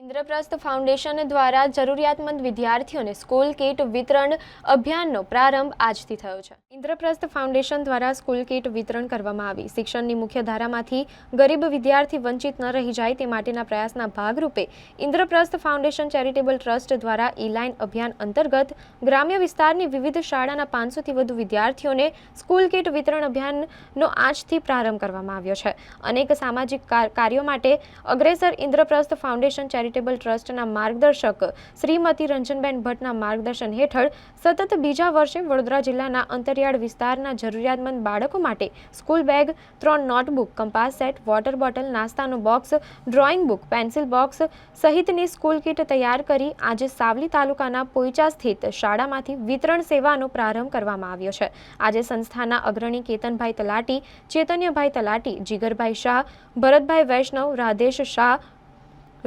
Indraprastha foundation દ્વારા જરૂરિયાતમંદ વિદ્યાર્થીઓને સ્કૂલ કીટ વિતરણ અભિયાનનો પ્રારંભ આજથી થયો છે. ઇન્દ્રપ્રસ્થ ફાઉન્ડેશન દ્વારા સ્કૂલ કીટ વિતરણ કરવામાં આવી. શિક્ષણની મુખ્ય ધારામાંથી ગરીબ વિદ્યાર્થી વંચિત ન રહી જાય તે માટેના પ્રયાસના ભાગરૂપે ઇન્દ્રપ્રસ્થ ફાઉન્ડેશન ચેરિટેબલ ટ્રસ્ટ દ્વારા ઈ અભિયાન અંતર્ગત ગ્રામ્ય વિસ્તારની વિવિધ શાળાના પાંચસોથી વધુ વિદ્યાર્થીઓને સ્કૂલ કીટ વિતરણ અભિયાનનો આજથી પ્રારંભ કરવામાં આવ્યો છે. અનેક સામાજિક કાર- કાર્યો માટે અગ્રેસર ઇન્દ્રપ્રસ્થ ફાઉન્ડેશન ચેરિટેબલ ટ્રસ્ટના માર્ગદર્શક શ્રીમતી રંજનબેન ભટ્ટના માર્ગદર્શન હેઠળ સતત બીજા વર્ષે વડોદરા જિલ્લાના અંતરિયાળ વિસ્તારના જરૂરિયાતમંદ બાળકો માટે સ્કૂલ બેગ, ત્રણ notebook, compass set, water bottle, નાસ્તાનું box, drawing book, pencil box સહિતની સ્કૂલ કીટ તૈયાર કરી આજે સાવલી તાલુકાના પોઈચા સ્થિત શાળામાંથી વિતરણ સેવાનો પ્રારંભ કરવામાં આવ્યો છે. આજે સંસ્થાના અગ્રણી કેતનભાઈ તલાટી, ચેતન્યભાઈ તલાટી, જીગરભાઈ શાહ, ભરતભાઈ વૈષ્ણવ, રાધેશ શાહ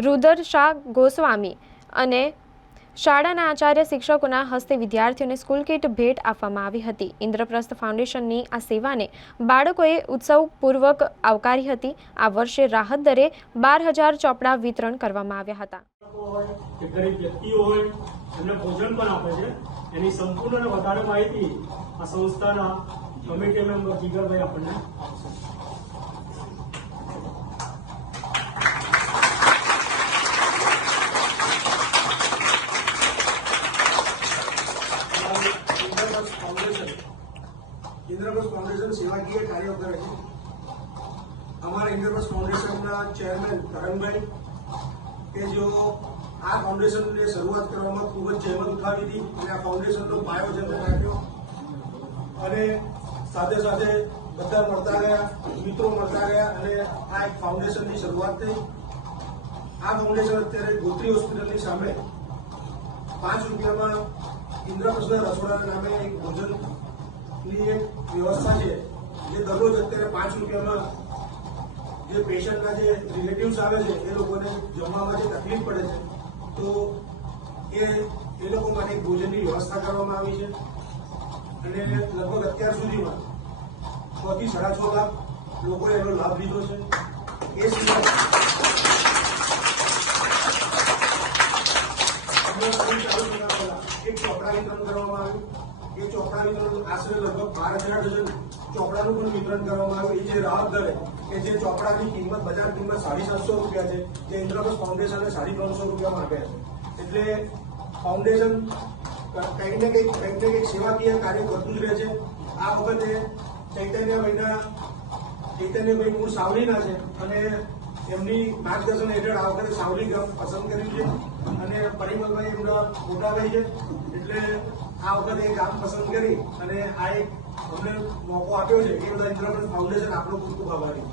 રુદર શાહ ગોસ્વામી અને શાળાના આચાર્ય શિક્ષકોના હસ્તે વિદ્યાર્થીઓને સ્કૂલ કિટ ભેટ આપવામાં આવી હતી. ઇન્દ્રપ્રસ્થ ફાઉન્ડેશનની આ સેવાને બાળકોએ ઉત્સવપૂર્વક આવકારી હતી. આ વર્ષે રાહત દરે બાર હજાર ચોપડા વિતરણ કરવામાં આવ્યા હતા. એની સંપૂર્ણ વધારે માહિતી આ સંસ્થાના કમિટી મેમ્બર જીગરભાઈ આપણને આપશે ઇન્દ્રપ્રસ્થ ફાઉન્ડેશન ઇન્દ્રપ્રસ્થ ફાઉન્ડેશન સેવાકીય કાર્યો કરે છે. અમારા ઇન્દ્રપ્રસ્થ ફાઉન્ડેશનના ચેરમેન કરણભાઈ કે જેઓ આ ફાઉન્ડેશનની શરૂઆત કરવામાં ખૂબ જ જહેમત ઉઠાવી હતી અને આ ફાઉન્ડેશનનો પાયો જેમને રાખ્યો. અને સાથે સાથે બધા મળતા ગયા મિત્રો મળતા ગયા અને આ એક ફાઉન્ડેશનની શરૂઆત થઈ. આ ફાઉન્ડેશન અત્યારે ગોત્રી હોસ્પિટલની સામે પાંચ રૂપિયામાં ઇન્દ્રપ્રસ્થ રસોડાના નામે એક ભોજનની એક વ્યવસ્થા છે જે દરરોજ અત્યારે પાંચ રૂપિયામાં જે પેશન્ટના જે રિલેટિવ્સ આવે છે, એ લોકોને જમવામાં જે તકલીફ પડે છે, તો એ એ લોકો માટે ભોજનની વ્યવસ્થા કરવામાં આવી છે. અને લગભગ અત્યાર સુધીમાં છ થી સાડા છ લાખ લોકોએ એનો લાભ લીધો છે. એ સિવાય એક ચોપડા વિતરણ કરવામાં આવ્યું. એ ચોપડા વિતરણ આશરે લગભગ બાર હજાર ડઝન ચોપડાનું પણ વિતરણ કરવામાં આવ્યું. એ જે રાહત દરે, કે જે ચોપડાની કિંમત, બજાર કિંમત સાડી સાતસો રૂપિયા છે તે ઇન્દ્રપ્રસ્થ ફાઉન્ડેશને સાડી ત્રણસો રૂપિયામાં આપ્યા છે. એટલે ફાઉન્ડેશન કંઈક ને કંઈક કંઈક ને કંઈક સેવાકીય કાર્ય કરતું જ રહે છે. આ વખતે ચૈતન્યભાઈના, ચૈતન્યભાઈ મૂળ સાવલીના છે અને એમની માર્ગદર્શન હેઠળ આ વખતે સાવલી ગામ પસંદ કર્યું છે અને પરિમલભાઈ એમના મોટાભાઈ છે. એટલે આ વખતે એ ગામ પસંદ કરી અને આ એક અમને મોકો આપ્યો છે. એ બધા ઇન્દ્રપ્રસ્થ ફાઉન્ડેશન આપણો ખૂબ ખૂબ આભારી.